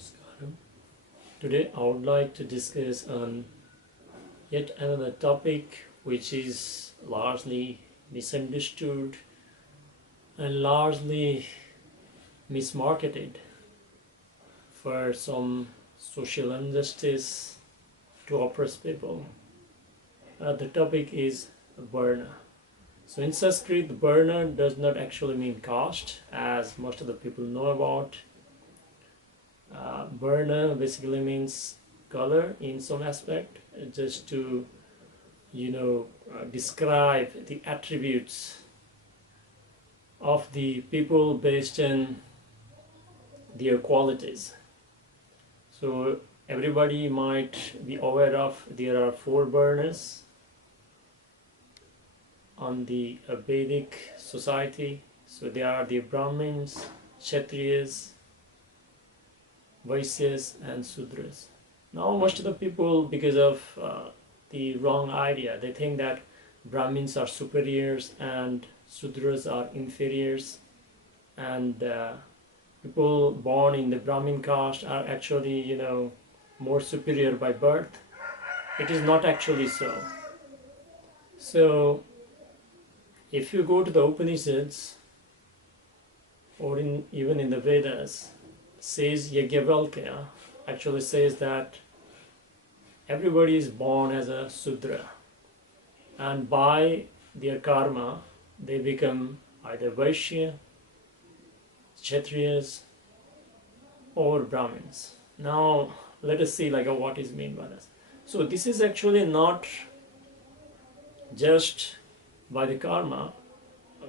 Namaskaram. Today I would like to discuss on yet another topic which is largely misunderstood and largely mismarketed for some social injustice to oppressed people. The topic is Varna. So in Sanskrit, Varna does not actually mean caste, as most of the people know about. Varna basically means color in some aspect, just to describe the attributes of the people based on their qualities. So everybody might be aware of there are four Varnas on the Vedic society. So they are the Brahmins, Kshatriyas, Vaishyas and Sudras. Now most of the people, because of the wrong idea, they think that Brahmins are superiors and Sudras are inferiors, and people born in the Brahmin caste are actually more superior by birth. It is not actually so. So if you go to the Upanishads or even in the Vedas, says Yajnavalkya actually says that everybody is born as a Sudra, and by their karma they become either Vaishya, Kshatriyas or Brahmins. Now let us see what is meant by this. So this is actually not just by the karma.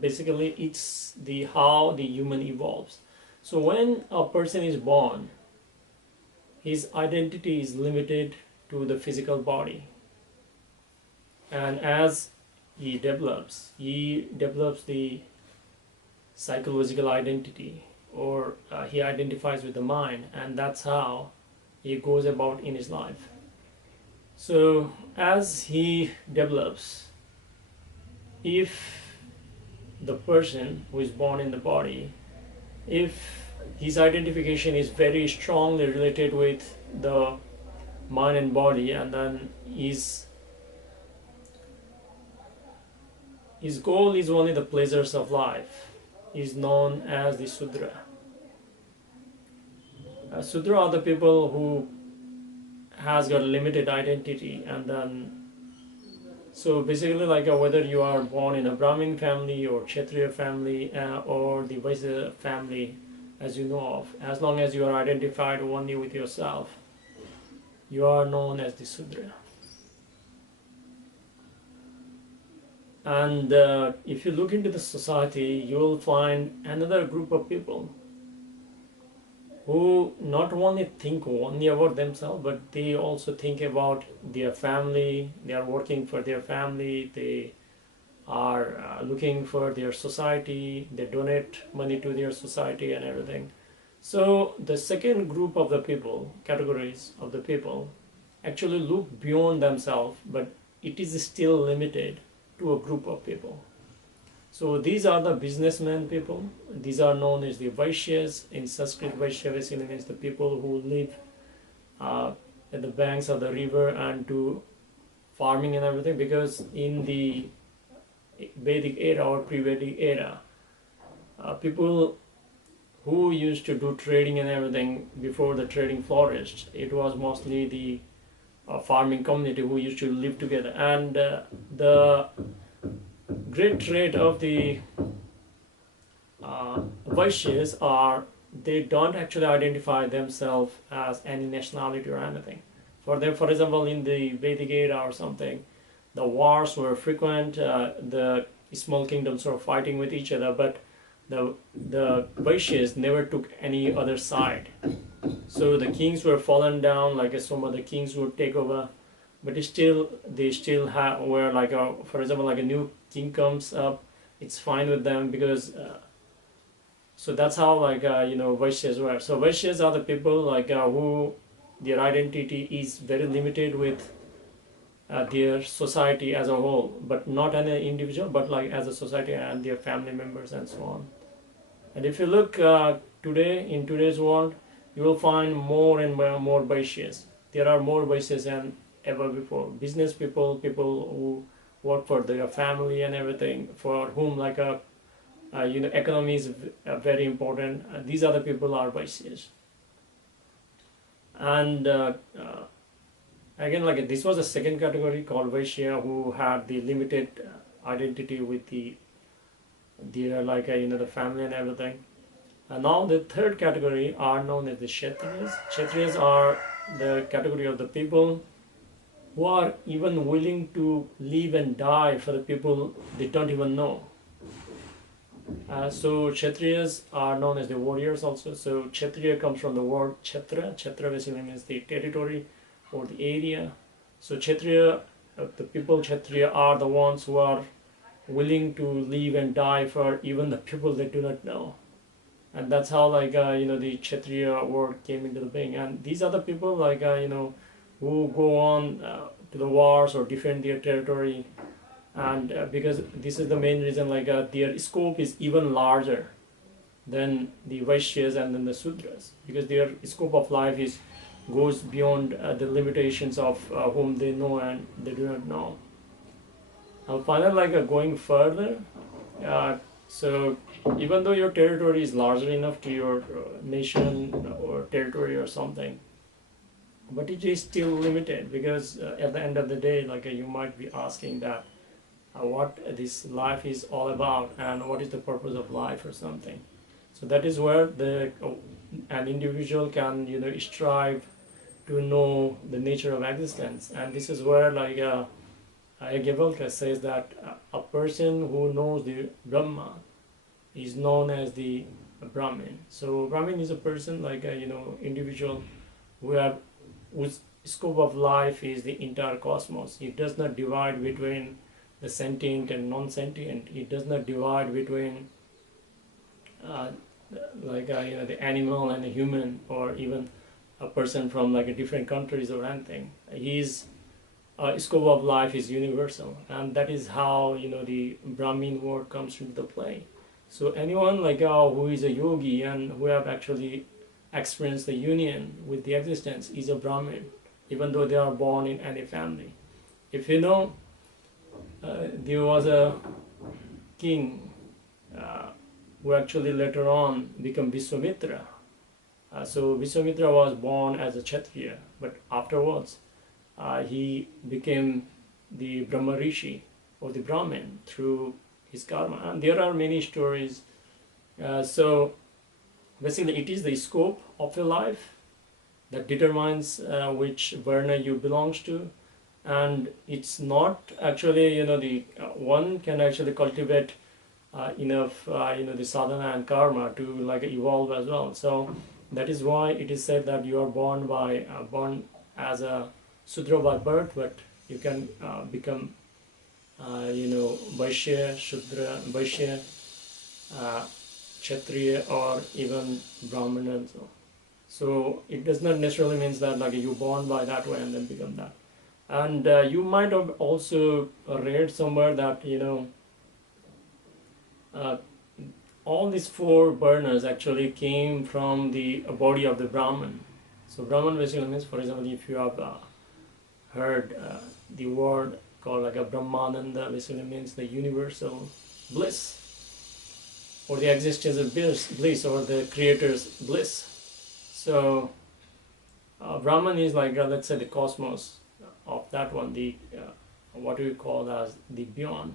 Basically it's the how the human evolves. So when a person is born, his identity is limited to the physical body, and as he develops the psychological identity, or he identifies with the mind, and that's how he goes about in his life. So as he develops, if the person who is born in the body, if his identification is very strongly related with the mind and body, and then his goal is only the pleasures of life, is known as the Sudra. Sudra are the people who has got limited identity, and then so basically whether you are born in a Brahmin family or Kshatriya family or the Vaishya family, as you know of, as long as you are identified only with yourself, you are known as the Sudra. And if you look into the society, you will find another group of people who not only think only about themselves, but they also think about their family. They are working for their family, they are looking for their society, they donate money to their society and everything. So the second group of the people, categories of the people, actually look beyond themselves, but it is still limited to a group of people. So these are the businessmen people. These are known as the Vaishyas. In Sanskrit, Vaishya basically means the people who live at the banks of the river and do farming and everything, because in the Vedic era or pre-Vedic era, people who used to do trading and everything before the trading flourished, it was mostly the farming community who used to live together. And the great trait of the Vaishyas are they don't actually identify themselves as any nationality or anything. For them, for example, in the Vedic era or something, the wars were frequent, the small kingdoms were fighting with each other, but the Vaishyas never took any other side. So the kings were fallen down, some other kings would take over, but they still were for example, a new king comes up, it's fine with them, because so that's how Vaishyas were. So Vaishyas are the people who their identity is very limited with their society as a whole, but not an individual, but as a society and their family members and so on. And if you look today, in today's world, you will find more and more Vaishyas. There are more Vaishyas than ever before. Business people, people who work for their family and everything, for whom like a economy is very important. These other people are Vaishyas. And again, like this was a second category called Vaishya, who had the limited identity with their like the family and everything. And now the third category are known as the Kshatriyas. Kshatriyas are the category of the people who are even willing to live and die for the people they don't even know. So Kshatriyas are known as the warriors also. So Kshatriya comes from the word Kshetra. Kshetra basically means the territory or the area. So Kshatriya, the people Kshatriya are the ones who are willing to live and die for even the people they do not know. And that's how like the Kshatriya word came into the being. And these are the people like who go on to the wars or defend their territory. And because this is the main reason like their scope is even larger than the Vaishyas and then the Sudras, because their scope of life goes beyond the limitations of whom they know and they do not know. And finally, like going further, so even though your territory is larger enough to your nation or territory or something, but it is still limited, because at the end of the day, like you might be asking that what this life is all about and what is the purpose of life or something. So that is where an individual can strive to know the nature of existence. And this is where like Yagyavvalkya says that a person who knows the Brahma is known as the Brahmin. So Brahmin is a person like individual whose scope of life is the entire cosmos. It does not divide between the sentient and non-sentient. It does not divide between the animal and the human, or even a person from like a different countries or anything. His scope of life is universal, and that is how the Brahmin word comes into the play. So anyone like who is a yogi and who have actually experienced the union with the existence is a Brahmin, even though they are born in any family. If there was a king who actually later on became Vishwamitra. So Vishwamitra was born as a Kshatriya, but afterwards he became the Brahma Rishi or the Brahmin through his karma. And there are many stories. So basically it is the scope of your life that determines which Varna you belongs to. And it's not actually the one can actually cultivate enough the sadhana and karma to like evolve as well. So that is why it is said that you are born as a Sudra by birth, but you can become Vaishya, Shudra, Vaishya, Kshatriya, or even Brahman and so. So it does not necessarily means that like you born by that way and then become that. And you might have also read somewhere that all these four Varnas actually came from the body of the Brahman. So Brahman basically means, for example, if you have heard the word called like a Brahmananda, basically means the universal bliss, or the existence of bliss, or the creator's bliss. So Brahman is like let's say the cosmos of that one, the what we call as the beyond.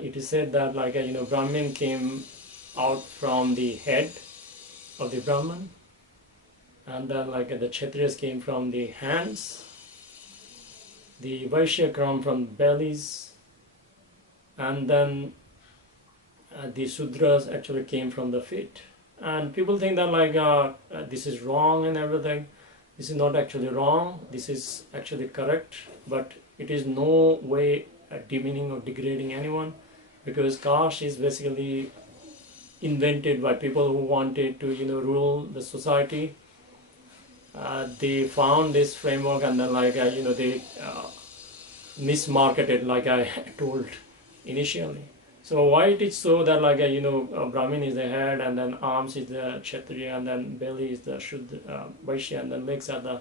It is said that like Brahmin came out from the head of the Brahman, and then like the Kshatriyas came from the hands, the Vaishya come from bellies, and then the Sudras actually came from the feet. And people think that like this is wrong and everything. This is not actually wrong, this is actually correct, but it is no way demeaning or degrading anyone, because caste is basically invented by people who wanted to rule the society. They found this framework and then like they mismarketed, like I told initially. So why it is so that like Brahmin is the head, and then arms is the Kshatriya, and then belly is the Shudra, Vaishya, and then legs are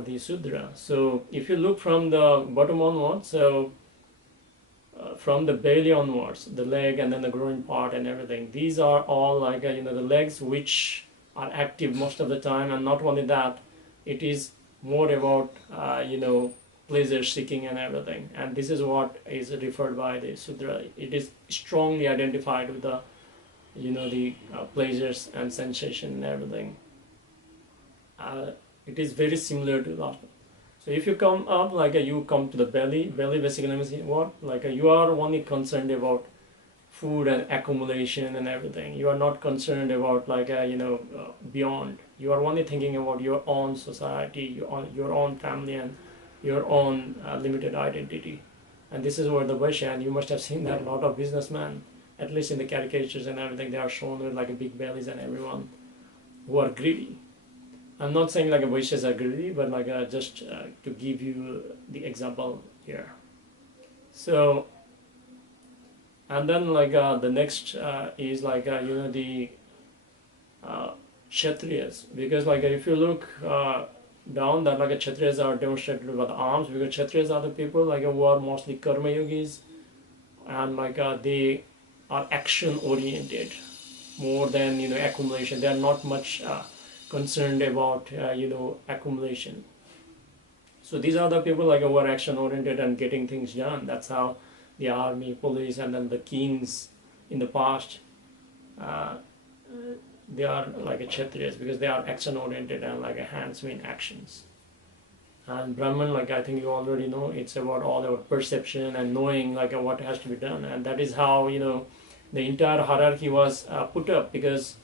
the Sudra. So if you look from the bottom onwards, so from the belly onwards, the leg and then the groin part and everything, these are all like the legs which are active most of the time, and not only that, it is more about pleasure seeking and everything, and this is what is referred by the Sudra. It is strongly identified with the the pleasures and sensation and everything. It is very similar to that. So if you come up, like you come to the belly basically means what? Like you are only concerned about food and accumulation and everything. You are not concerned about like beyond. You are only thinking about your own society, your own family, and your own limited identity. And this is where the Vaishya, and you must have seen that a lot of businessmen, at least in the caricatures and everything, they are shown with like a big bellies and everyone who are greedy. I'm not saying like a Vaishyas are greedy, but like just to give you the example here. So, and then like the next is like the Kshatriyas, because like if you look down, that like Kshatriyas are demonstrated by the arms, because Kshatriyas are the people like who are mostly karma yogis, and like they are action oriented more than accumulation. They are not much concerned about accumulation. So these are the people like who are action oriented and getting things done. That's how the army, police, and then the kings in the past they are like a Kshatriyas, because they are action oriented and like a hands mean actions. And Brahman, like I think you already know, it's about all our perception and knowing like what has to be done, and that is how the entire hierarchy was put up, because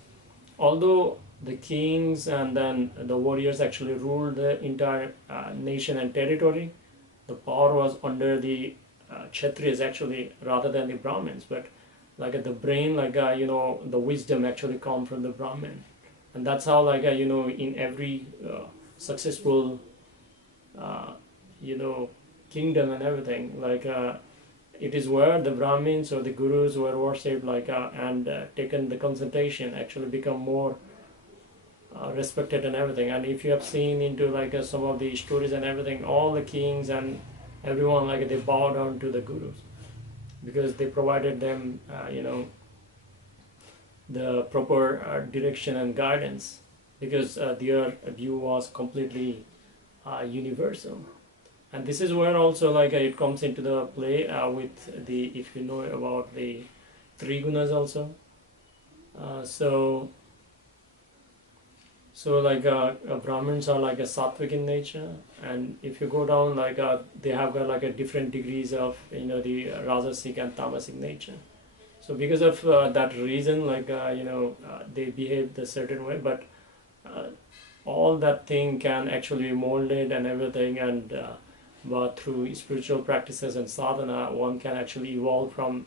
although the kings and then the warriors actually ruled the entire nation and territory, the power was under the Kshatriyas actually, rather than the Brahmins. But like the brain, like the wisdom actually come from the Brahmin, and that's how like in every successful kingdom and everything, like it is where the Brahmins or the gurus were worshipped, like and taken the concentration, actually become more respected and everything. And if you have seen into like some of the stories and everything, all the kings and everyone, like they bow down to the gurus, because they provided them the proper direction and guidance, because their view was completely universal. And this is where also like it comes into the play with the, if you know about the three gunas also. So like Brahmins are like a sattvic in nature, and if you go down, like they have got like a different degrees of the rajasic and tamasic nature. So because of that reason, like they behave the certain way, but all that thing can actually be molded and everything, and but through spiritual practices and sadhana, one can actually evolve from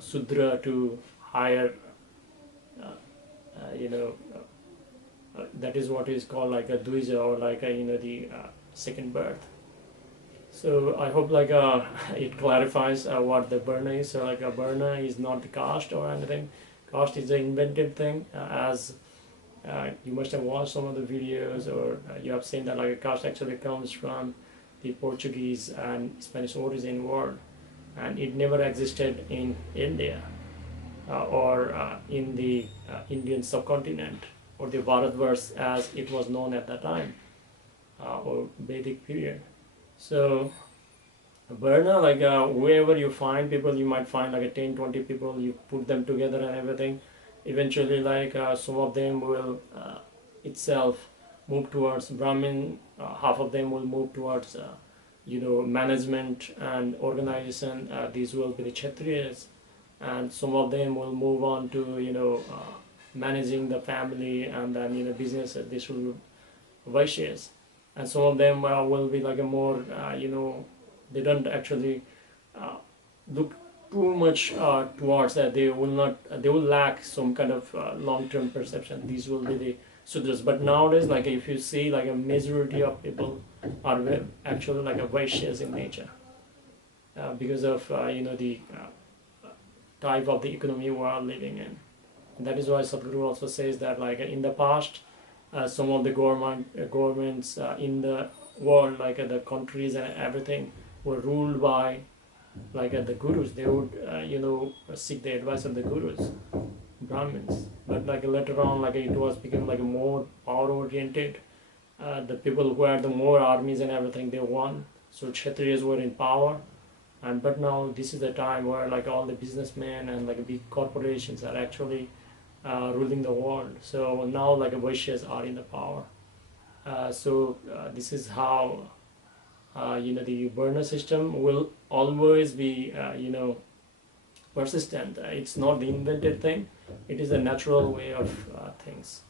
Sudra to higher that is what is called like a Dvija, or like a the second birth. So I hope like it clarifies what the Varna is. So like a Varna is not the caste or anything. Caste is an invented thing, as you must have watched some of the videos, or you have seen that like a caste actually comes from the Portuguese and Spanish origin word, and it never existed in India or in the Indian subcontinent, or the Bharatvarsh as it was known at that time, or Vedic period. So Varna, like wherever you find people, you might find like a 10-20 people, you put them together and everything, eventually like some of them will itself move towards Brahmin, half of them will move towards management and organization, these will be the Kshatriyas, and some of them will move on to managing the family and then business, this will be Vaishyas, and some of them will be like a more they don't actually look too much towards that, they will lack some kind of long-term perception, these will be the Sudras. But nowadays, like if you see, like a majority of people are actually like a Vaishyas in nature. because of the type of the economy we are living in. And that is why Sadhguru also says that like in the past, some of the governments in the world, like the countries and everything, were ruled by like the gurus. They would seek the advice of the gurus, Brahmins. But like later on, like it was become like more power oriented. The people who had the more armies and everything, they won. So Kshatriyas were in power. And but now this is the time where like all the businessmen and like big corporations are actually ruling the world. So now like Vaishyas are in the power. This is how the Varna system will always be persistent. It's not the invented thing. It is a natural way of things.